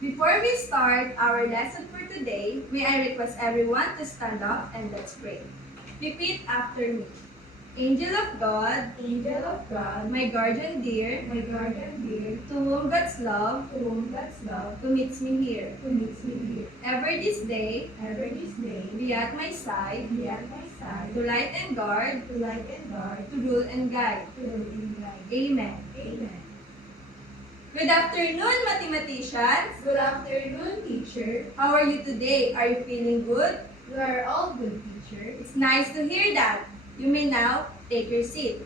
Before we start our lesson for today, may I request everyone to stand up and let's pray. Repeat after me. Angel of God, my guardian dear, to whom God's love, commits me here. Ever this day, be at my side, to light and guard, to rule and guide. Amen. Good afternoon, mathematicians. Good afternoon, teacher. How are you today? Are you feeling good? You are all good, teacher. It's nice to hear that. You may now take your seat.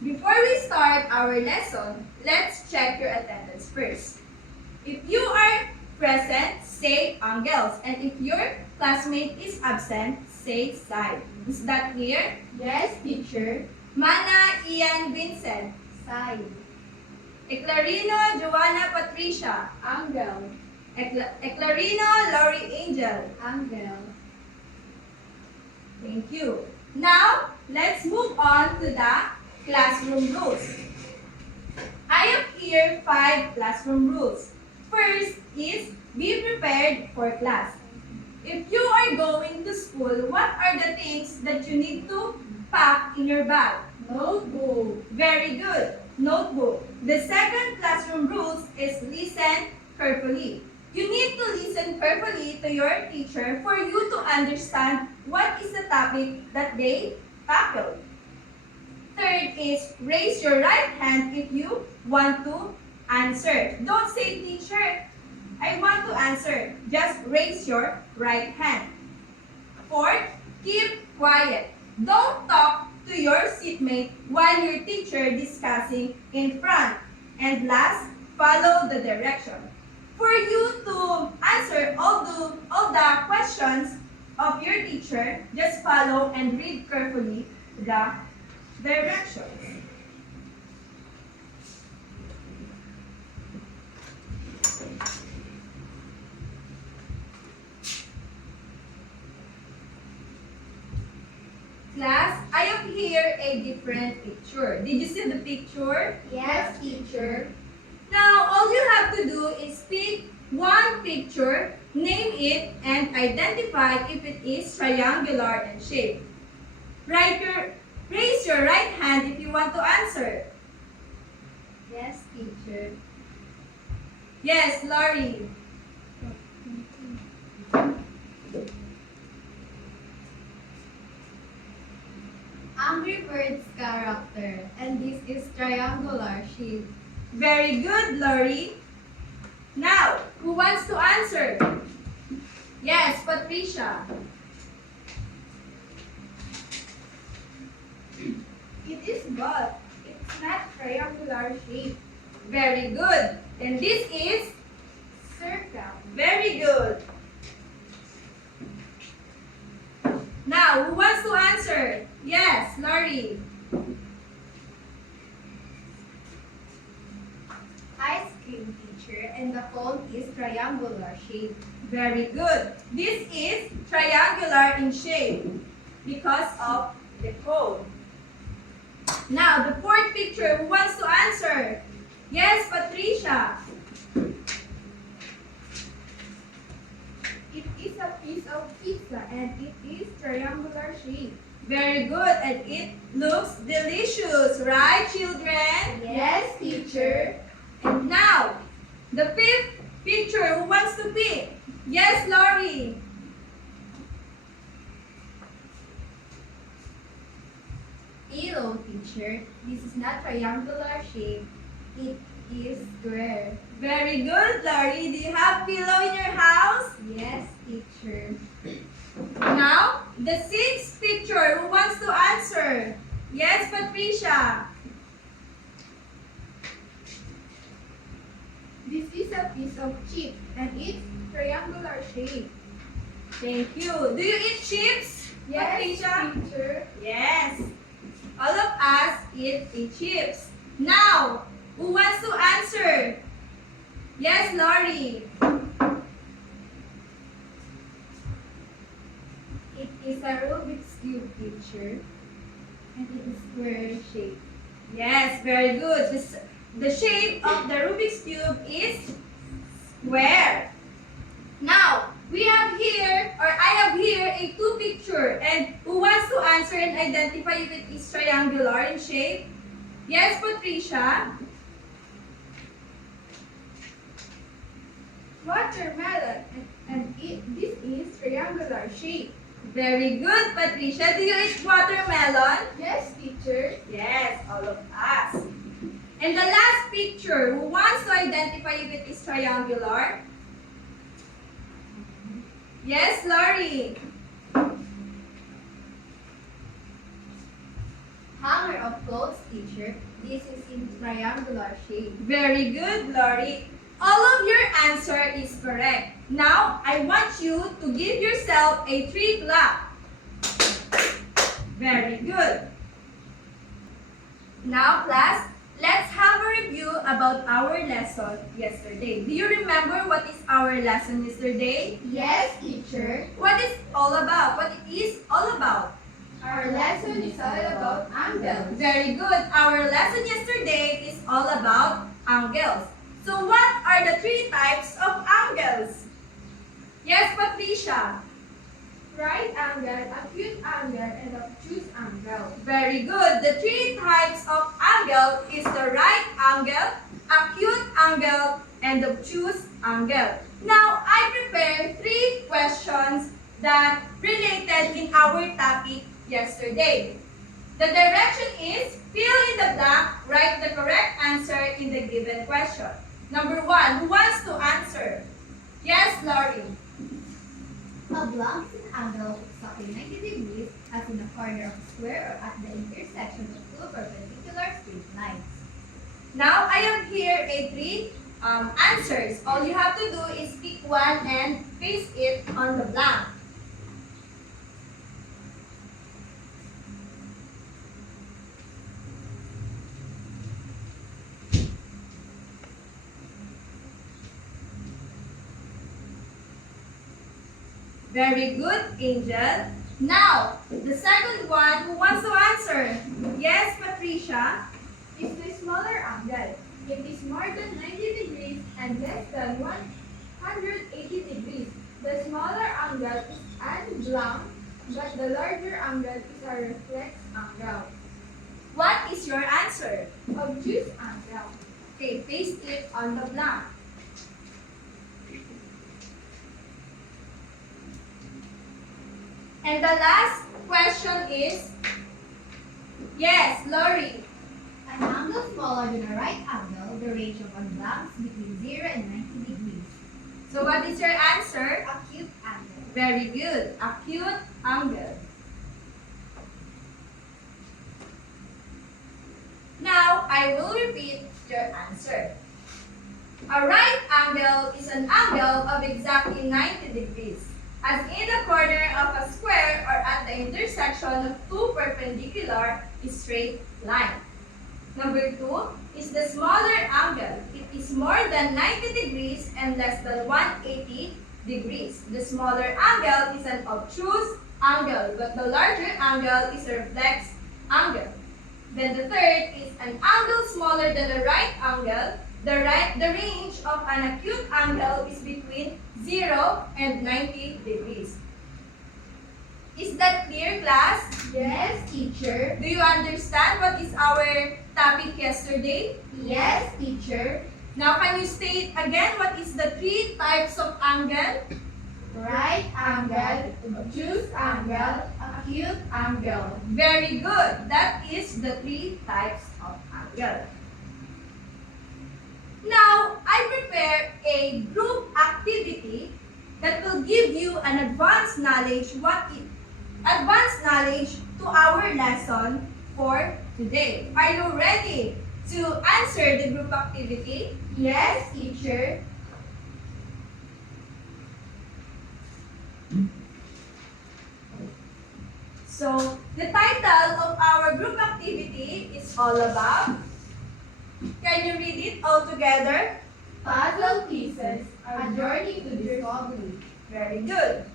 Before we start our lesson, let's check your attendance first. If you are present, say Angels. And if your classmate is absent, say Sai. Is that clear? Yes, teacher. Mana Ian Vincent. Sai. Eclarino Joanna Patricia. Angel. Eclarino Lori Angel. Angel. Thank you. Now, let's move on to the classroom rules. I have here 5 classroom rules. First is be prepared for class. If you are going to school, what are the things that you need to pack in your bag? Notebook. Very good. Notebook. The second classroom rules is listen carefully. You need to listen carefully to your teacher for you to understand what is the topic that they tackled. Third is raise your right hand if you want to answer. Don't say, teacher, I want to answer. Just raise your right hand. Fourth, keep quiet. Don't talk to your seatmate while your teacher discussing in front. And last, follow the direction. For you to answer all the questions of your teacher, just follow and read carefully the directions. Class, I have here a different picture. Did you see the picture? Yes, teacher. Now, all you have to do is pick one picture, name it, and identify if it is triangular in shape. Raise your right hand if you want to answer. Yes, teacher. Yes, Laurie. Angry Birds character, and this is triangular shape. Very good, Laurie. Now, who wants to answer? Yes, Patricia. It is but it's not triangular shape. Very good. And this is? Circle. Very good. Now, who wants to answer? Yes, Laurie. Ice cream, teacher, and the cone is triangular shape. Very good. This is triangular in shape because of the cone. Now, the fourth picture, who wants to answer? Yes, Patricia. It is a piece of pizza and it is triangular shape. Very good. And it looks delicious, right, children? Yes, teacher. And now, the fifth picture, who wants to pick? Yes, Laurie. Pillow, teacher. This is not triangular shape. It is square. Very good, Laurie. Do you have pillow in your house? Yes, teacher. Now, the sixth picture, who wants to answer? Yes, Patricia. This is a piece of chip and it's triangular shape. Thank you. Do you eat chips, Patricia? teacher. Yes. All of us eat chips. Now, who wants to answer? Yes, Laurie. It is a Rubik's Cube, teacher. And it is square shape. Yes, very good. The shape of the Rubik's Cube is square. Now, we have here, or I have here, a two picture. And who wants to answer and identify if it is triangular in shape? Yes, Patricia? Watermelon. And this is triangular shape. Very good, Patricia. Do you eat watermelon? Yes, teacher. Yes, all of us. And the last picture, who wants to identify if it is triangular? Yes, Lori. Hanger of clothes, teacher. This is in triangular shape. Very good, Lori. All of your answer is correct. Now, I want you to give yourself a 3 clap. Very good. Now, class, let's have a review about our lesson yesterday. Do you remember what is our lesson yesterday? Yes, teacher. What is all about? What it is all about? Our lesson is all about angles. Very good. Our lesson yesterday is all about angles. So what are the 3 types of angles? Yes, Patricia. Right angle, acute angle, and obtuse angle. Very good. The 3 types of angle is the right angle, acute angle, and obtuse angle. Now, I prepared 3 questions that related in our topic yesterday. The direction is fill in the blank, write the correct answer in the given question. Number 1, who wants to answer? Yes, Laurie. A blank is an angle of exactly 90 degrees as in the corner of a square or at the intersection of two perpendicular straight lines. Now, I have here a 3 answers. All you have to do is pick one and paste it on the blank. Very good, Angel. Now, the second one, who wants to answer? Yes, Patricia. Is the smaller angle. It is more than 90 degrees and less than 180 degrees. The smaller angle is an blank, but the larger angle is a reflex angle. What is your answer? Obtuse angle. Okay, paste it on the blank. And the last question is, yes, Lori. An angle smaller than a right angle, the range of one blank is between 0 and 90 degrees. So what is your answer? Acute angle. Very good. Acute angle. Now, I will repeat your answer. A right angle is an angle of exactly 90 degrees, as in the corner of a square or at the intersection of two perpendicular straight lines. Number 2 is the smaller angle. It is more than 90 degrees and less than 180 degrees. The smaller angle is an obtuse angle, but the larger angle is a reflex angle. Then the third is an angle smaller than the right angle. The range of an acute angle is between 0 and 90 degrees. Is that clear, class? Yes, teacher. Do you understand what is our topic yesterday? Yes, teacher. Now, can you state again what is the 3 types of angle? Right angle, obtuse angle, acute angle. Very good. That is the 3 types of angle. Now, I prepare a group activity that will give you an advanced knowledge to our lesson for today. Are you ready to answer the group activity? Yes, teacher. So, the title of our group activity is all about, can you read it all together? Puzzle pieces, a journey to discovery. Very good.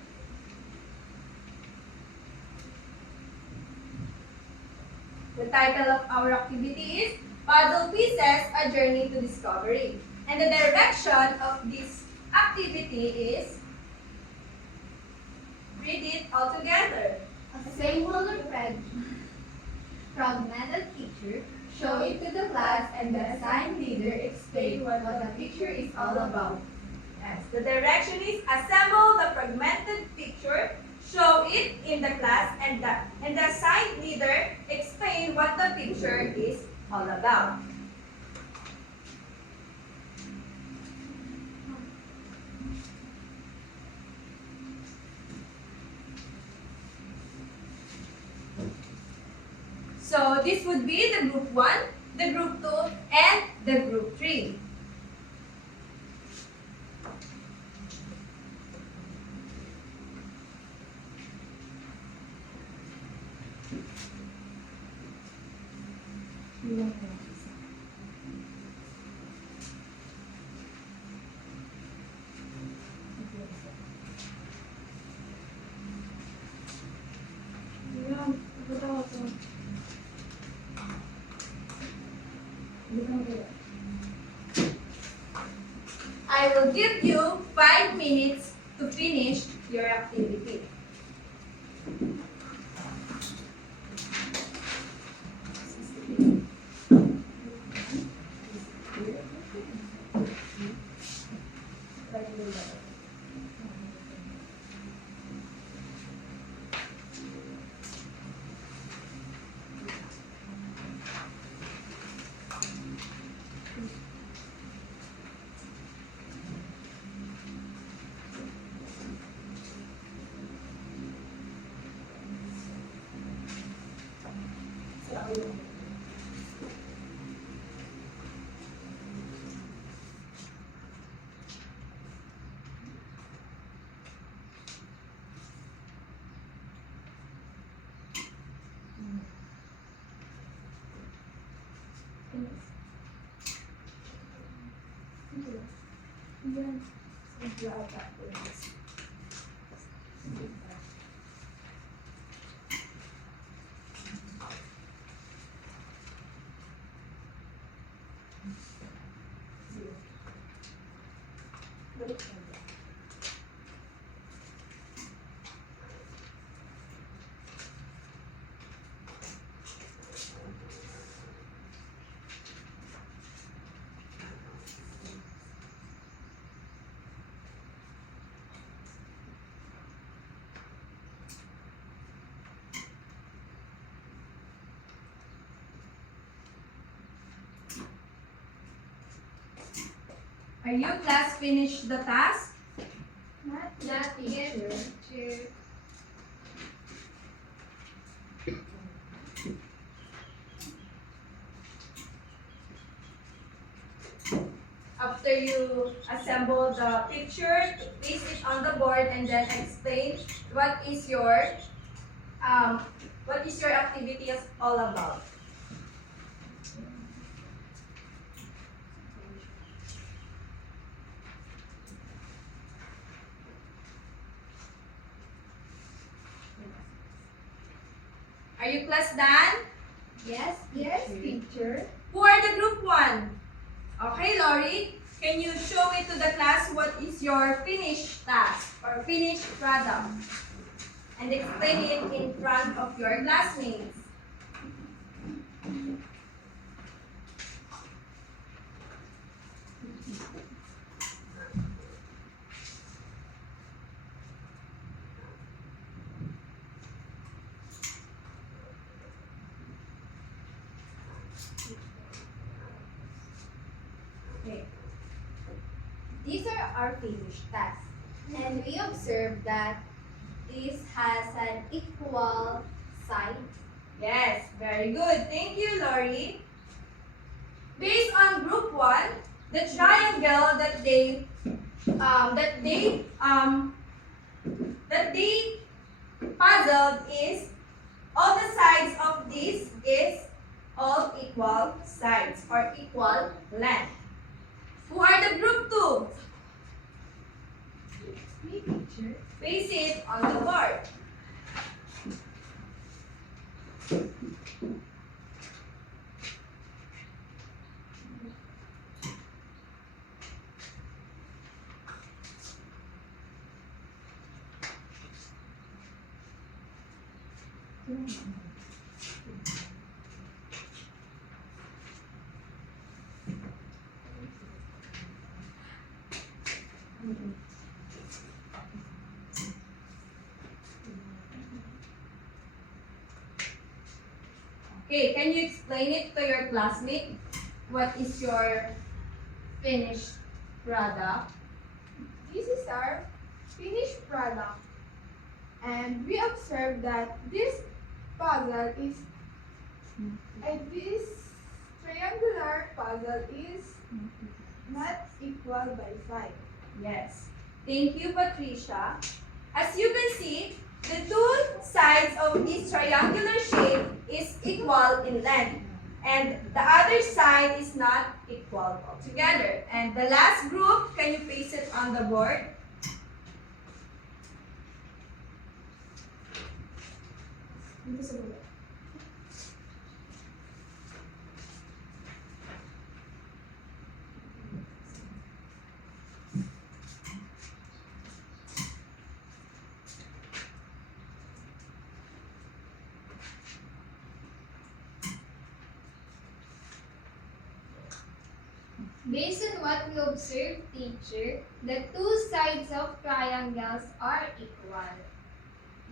The title of our activity is Puzzle pieces, a journey to discovery. And the direction of this activity is, read it all together. A symbol of fragmented picture, show it to the class and the assigned leader explain what the picture is all about. Yes, the direction is assemble the fragmented picture, show it in the class, and the assigned leader explain what the picture is all about. So this would be the group 1, the group 2, and the group 3. I will give you 5 minutes to finish your activity. Are you class finished the task? Not yet, teacher. After you assemble the picture, place it on the board and then explain what is your activity is all about. Are you class done? Yes, teacher. Who are the group 1? Okay, Lori, can you show it to the class what is your finished task or finished product? And explain it in front of your classmates. Okay. These are our finished tasks. And we observe that this has an equal side. Yes, very good. Thank you, Lori. Based on group 1, the triangle that they puzzled is all the sides of this is all equal sides or equal length. Who are the group 2? Me, teacher. Place it on the board. Okay, can you explain it to your classmate? What is your finished product? This is our finished product. And we observe that this puzzle is, this triangular puzzle is not equal by side. Yes. Thank you, Patricia. As you can see, the two sides of this triangular shape is equal in length, and the other side is not equal altogether. And the last group, can you paste it on the board? Based on what we observed, teacher, the two sides of triangles are equal.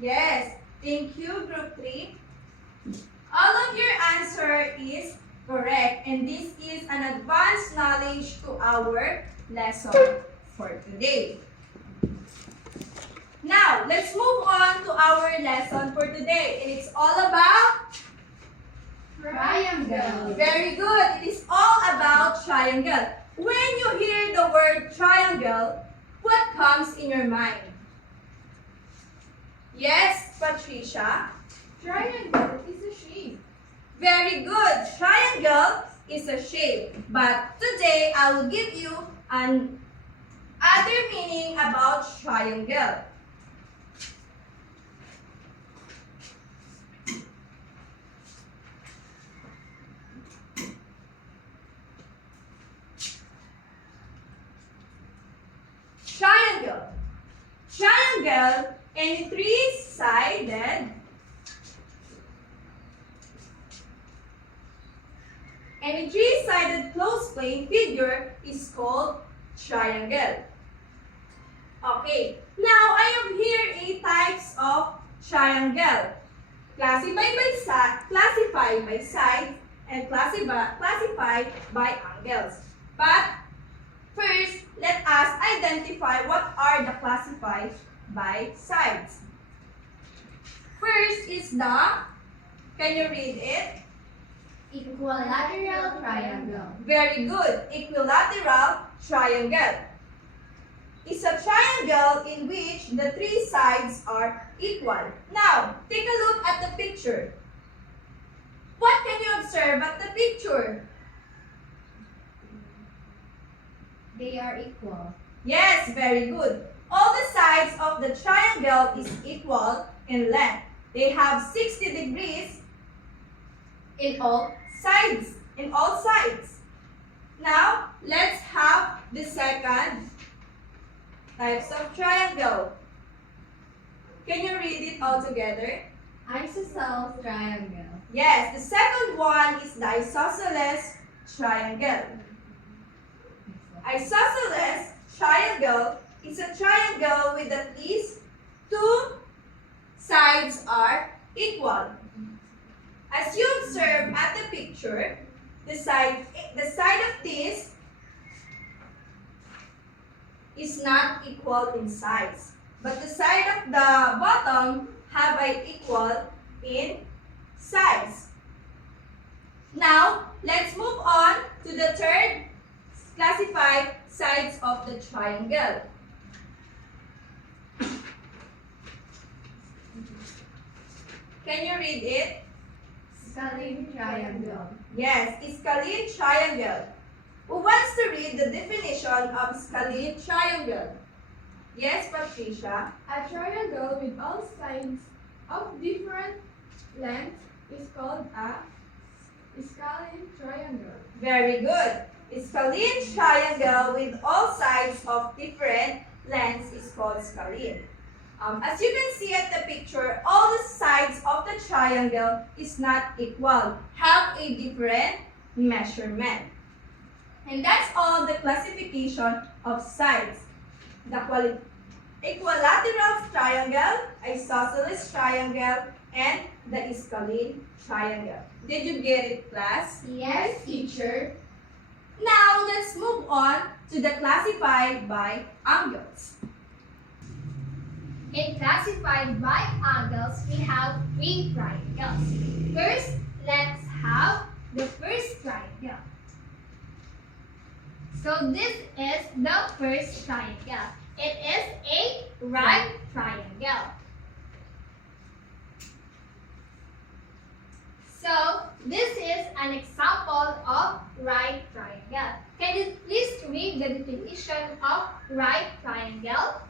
Yes. Thank you, group 3. All of your answer is correct, and this is an advanced knowledge to our lesson for today. Now, let's move on to our lesson for today, and it's all about Triangle. very good. It is all about triangle. When you hear the word triangle, what comes in your mind? Yes, Patricia. Triangle is a shape. Very good. Triangle is a shape. But today, I will give you an other meaning about triangle. Triangle. Triangle, any three-sided closed plane figure is called triangle. Okay, now I have here 8 types of triangle. Classified by sides and classified by angles. But first, let us identify what are the classified by sides. First is can you read it? Equilateral triangle. Very good. Equilateral triangle is a triangle in which the 3 sides are equal. Now, take a look at the picture. What can you observe at the picture? They are equal. Yes, very good. All the sides of the triangle is equal in length. They have 60 degrees in all sides. Now, let's have the second types of triangle. Can you read it all together? Isosceles triangle. Yes, the second one is the isosceles triangle. Isosceles triangle is a triangle with at least 2 sides are equal. As you observe at the picture, the side of this is not equal in size, but the side of the bottom have an equal in size. Now, let's move on to the third classified sides of the triangle. Can you read it? Scalene triangle. Yes, scalene triangle. Who wants to read the definition of scalene triangle? Yes, Patricia. A triangle with all sides of different lengths is called a scalene triangle. Very good. Scalene triangle with all sides of different lengths is called scalene. As you can see at the picture, all the sides of the triangle is not equal, have a different measurement. And that's all the classification of sides. The equilateral triangle, isosceles triangle, and the Isocline triangle. Did you get it, class? Yes, teacher. Now, let's move on to the classified by angles. In classified by angles, we have 3 triangles. First, let's have the first triangle. So this is the first triangle. It is a right triangle. So this is an example of right triangle. Can you please read the definition of right triangle?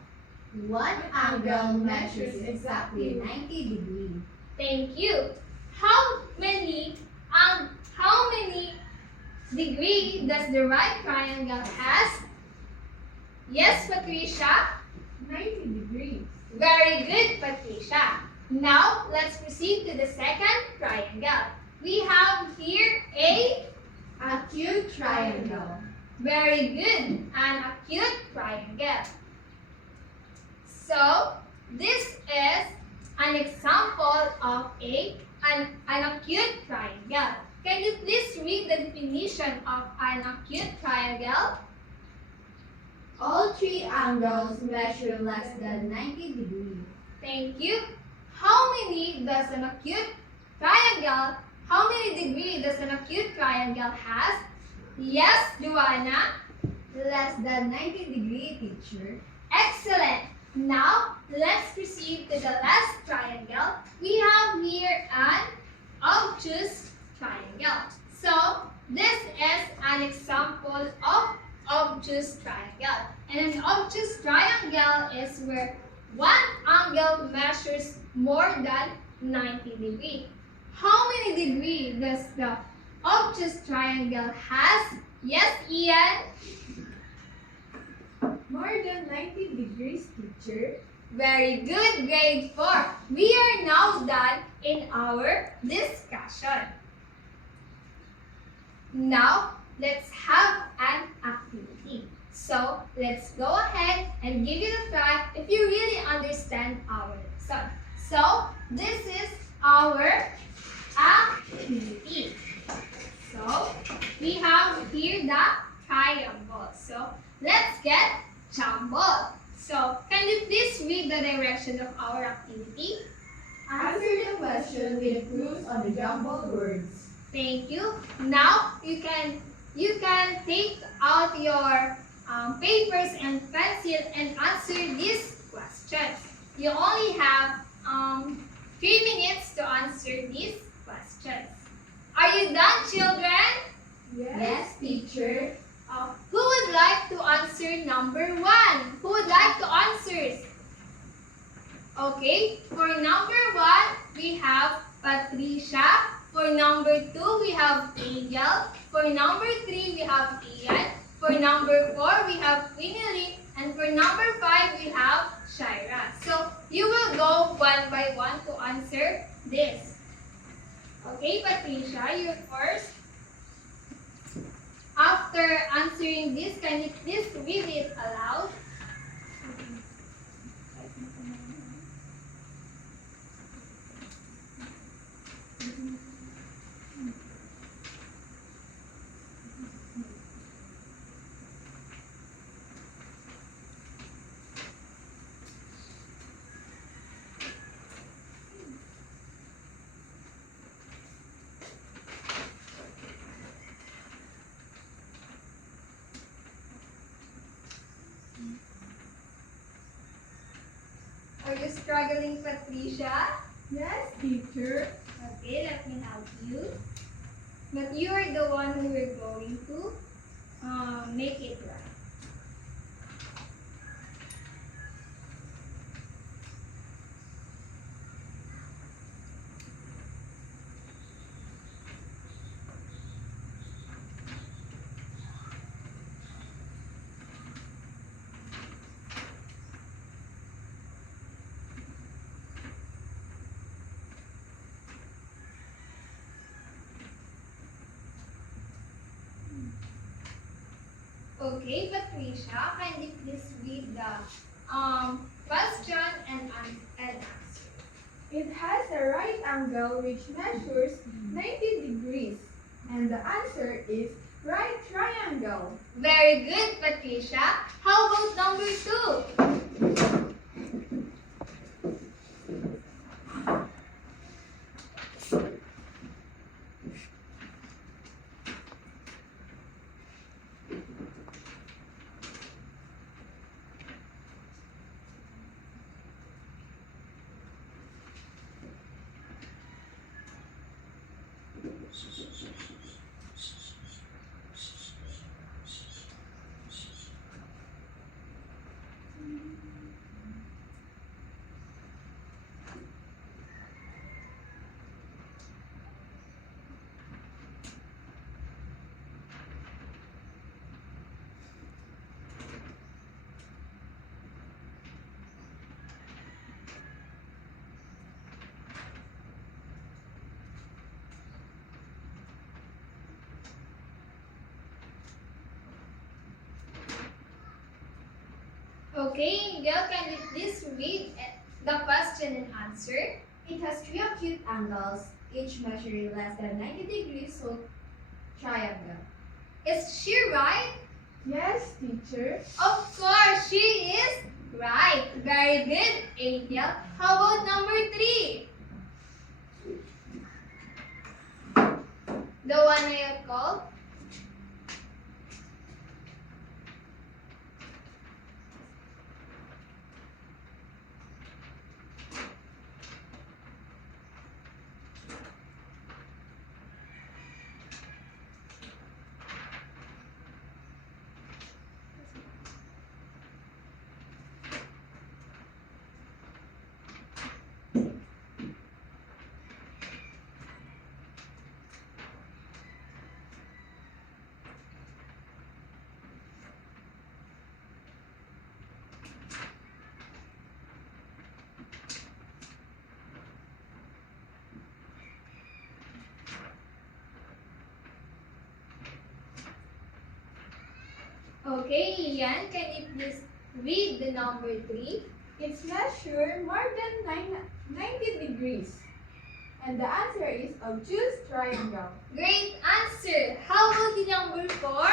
One angle measures exactly 90 degrees. Thank you. How many degree does the right triangle has? Yes, Patricia. 90 degrees. Very good, Patricia. Now, let's proceed to the second triangle. We have here a Acute triangle. very good, an acute triangle. So, this is an example of an acute triangle. Can you please read the definition of an acute triangle? All 3 angles measure less than 90 degrees. Thank you. How many does an acute triangle, how many degree does an acute triangle has? Yes, Joanna. Less than 90 degrees, teacher. Excellent. Now, let's proceed to the last triangle. We have here an obtuse triangle. So, this is an example of obtuse triangle. And an obtuse triangle is where one angle measures more than 90 degrees. How many degrees does the obtuse triangle has? Yes, Ian? More than 90 degrees, teacher. Very good, grade 4. We are now done in our discussion. Now, let's have an activity. So, let's go ahead and give it a try if you really understand our lesson. So, this is our activity. So, we have here the triangle. So, let's get jumbled. So, can you please read the direction of our activity? Answer the question with clues on the jumbled words. Thank you. Now, you can take out your papers and pencil and answer these questions. You only have 3 minutes to answer these questions. Are you done, children? Yes, teacher. Who would like to answer number 1? Who would like to answer? Okay, for number 1, we have Patricia. For number 2, we have Angel. For number 3, we have Ian. For number 4, we have Queenie. And for number 5, we have Shira. So, you will go one by one to answer this. Okay, Patricia, you first. After answering this, can you please read it aloud? Are you struggling, Patricia? Yes, teacher. Okay, let me help you. But you are the one who are going to make it right. Okay, Patricia, can you please read the question and answer? It has a right angle which measures 90 degrees. And the answer is right triangle. Very good, Patricia. How about number 2? Okay, Angel, can you please read the question and answer? It has three acute angles, each measuring less than 90 degrees, so triangle. Is she right? Yes, teacher. Of course, she is right. Very good, Angel. How about number 3? The one I have called? Okay, Ian, can you please read the number 3? It's measured more than 90 degrees. And the answer is obtuse triangle. Great answer. How about the number 4?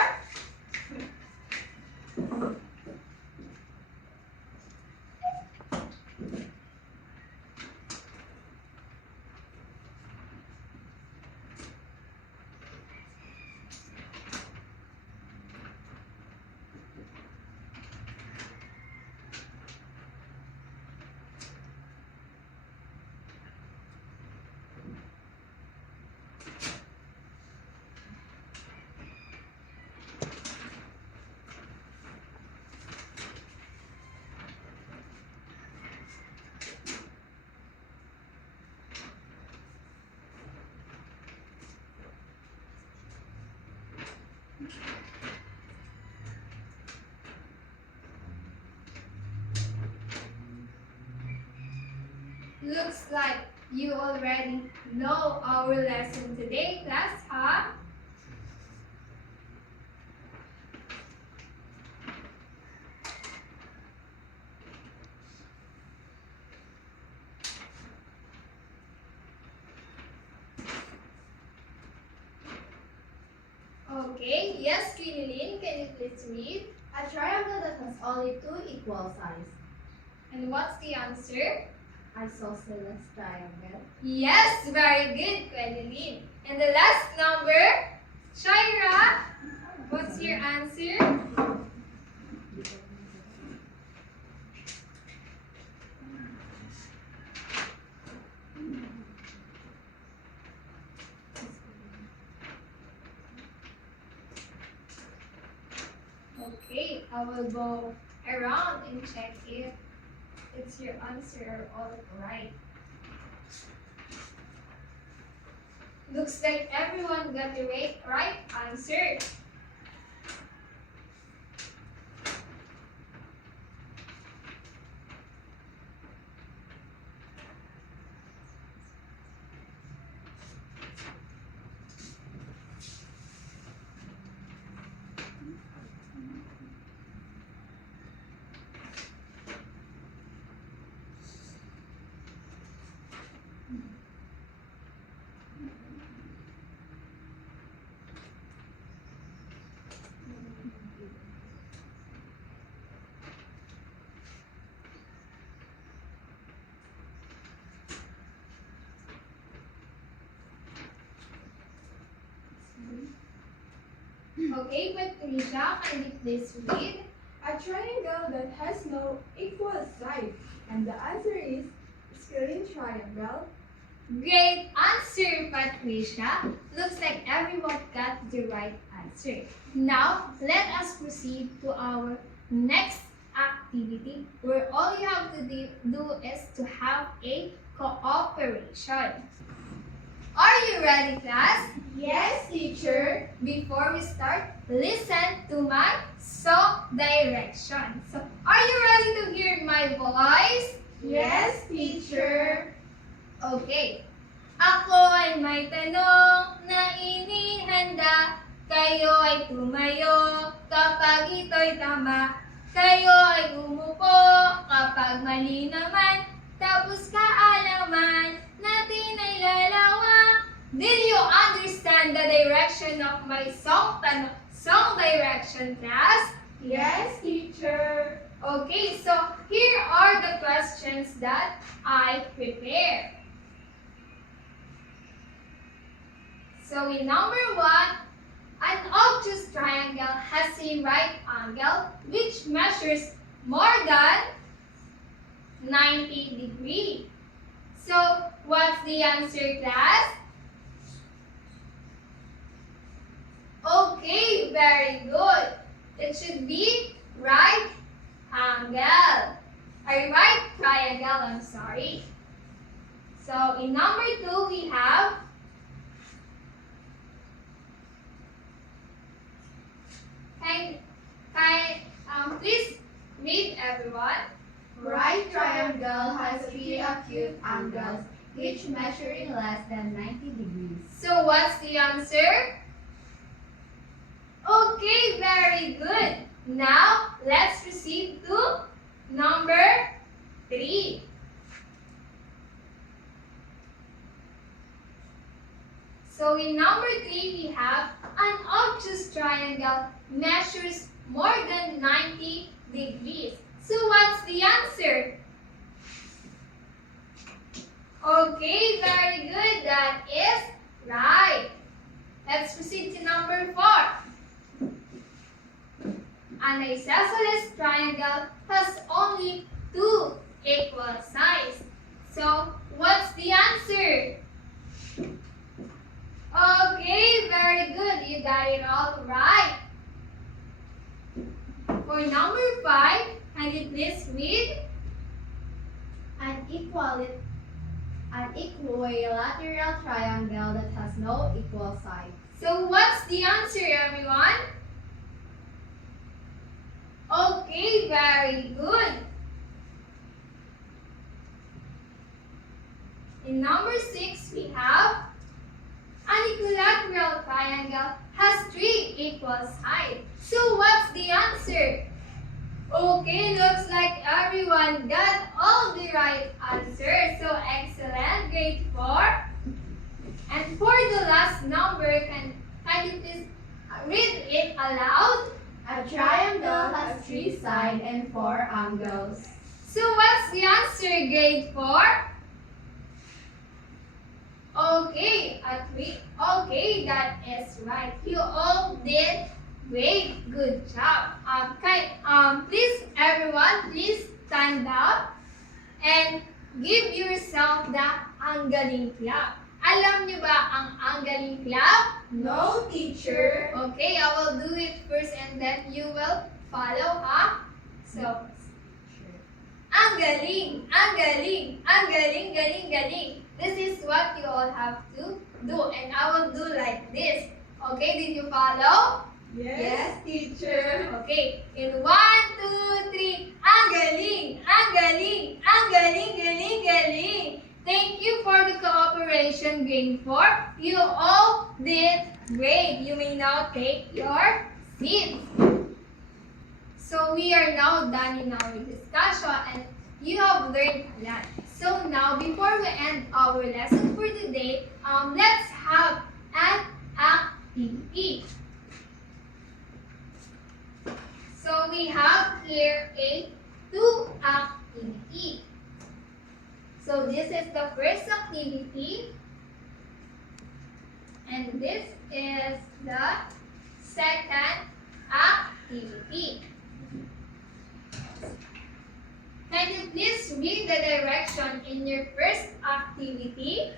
Looks like you already know our lesson today, class, huh? Okay, yes, Quinilin, can you please read? A triangle that has only two equal sides. And what's the answer? Isosceles triangle. Yes, very good, Quinilin. And the last number, Shaira, what's your answer? Okay, I will go around and check if it's your answer all right. Looks like everyone got the right answer. Okay, Patricia, can you please read? A triangle that has no equal side. And the answer is screen triangle. Great answer, Patricia. Looks like everyone got the right answer. Now, let us proceed to our next activity where all you have to do is to have a cooperation. Are you ready, class? Yes, teacher. Before we start, listen to my song direction. So, are you ready to hear my voice? Yes, teacher. Okay. Ako ay may tanong na inihanda. Kayo ay tumayo kapag ito'y tama. Kayo ay umupo kapag mali naman. Tapos kaalaman natin ay lalawa. Did you understand the direction of my song direction, class? Yes, teacher. Okay, so here are the questions that I prepared. So in number 1, an obtuse triangle has a right angle which measures more than 90 degrees. So what's the answer, class? Okay, very good. It should be right angle. A right triangle, I'm sorry. So in number 2, we have please read, everyone. Right triangle has 3 acute angles, each measuring less than 90 degrees. So what's the answer? Okay, very good. Now let's proceed to number 3. So in number 3, we have an obtuse triangle measures more than 90 degrees. So what's the answer? Okay, very good. That is right. Let's proceed to number 4. An isosceles triangle has only 2 equal sides. So what's the answer? Okay, very good. You got it all right. For number 5, can you please read? An equilateral triangle that has no equal sides. So what's the answer, everyone? Okay, very good. In number 6, we have an equilateral triangle has 3 equal sides. So what's the answer? Okay, looks like everyone got all the right answers. So excellent, grade 4. And for the last number, can you please read it aloud? A triangle has 3 sides and 4 angles. So what's the answer, grade 4? Okay, okay, that is right. You all did great. Good job. Please, everyone, please stand up and give yourself the ang galing clap. Alam niyo ba ang galing clap? No, teacher. Okay, I will do it first and then you will follow, ha? So, ang galing, ang galing, ang galing, galing, galing. This is what you all have to do. And I will do like this. Okay, did you follow? Yes, teacher. Okay, in 1, 2, 3. Ang galing, ang galing, ang galing, galing, galing. Thank you for the cooperation, grade 4. You all did great. You may now take your seats. So we are now done in our discussion and you have learned a lot. So now, before we end our lesson for today, let's have an activity. So we have here a 2 activity. So this is the first activity. And this is the second activity. Can you please read the direction in your first activity?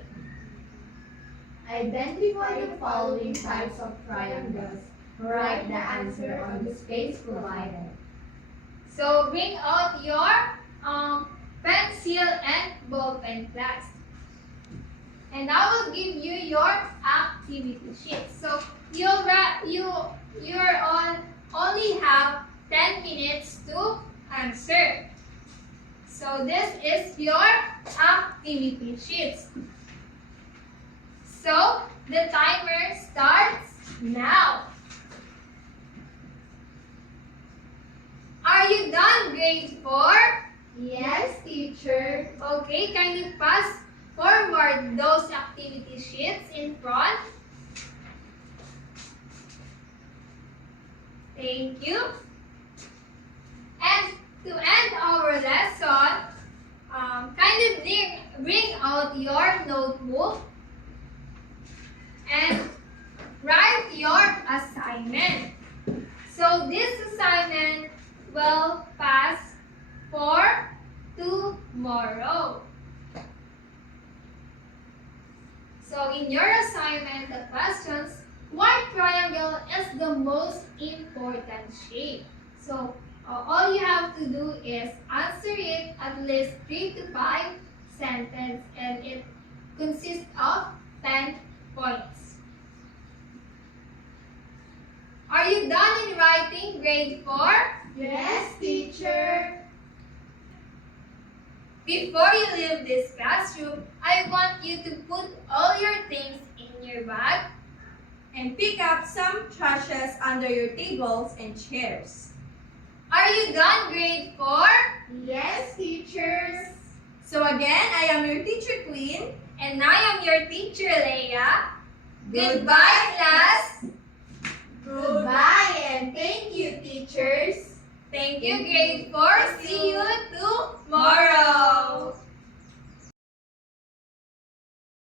Identify the following types of triangles. Write the answer on the space provided. So bring out your pencil and ballpen, class. And I will give you your activity sheet. So you're on only have 10 minutes to answer. So this is your activity sheets. So the timer starts now. Are you done, grade 4? Yes, teacher. Okay, can you pass forward those activity sheets in front? Thank you. And to end our lesson, kindly bring out your notebook and write your assignment. So this assignment will pass for tomorrow. So in your assignment, the questions, what triangle is the most important shape? So all you have to do is answer it at least 3 to 5 sentences, and it consists of 10 points. Are you done in writing, grade 4? Yes, teacher. Before you leave this classroom, I want you to put all your things in your bag. And pick up some trashes under your tables and chairs. Are you done, grade 4? Yes, teachers. So again, I am your teacher Queen. And I am your teacher, Leia. Goodbye, class. Goodbye and thank you, teachers. Thank you, grade 4. See you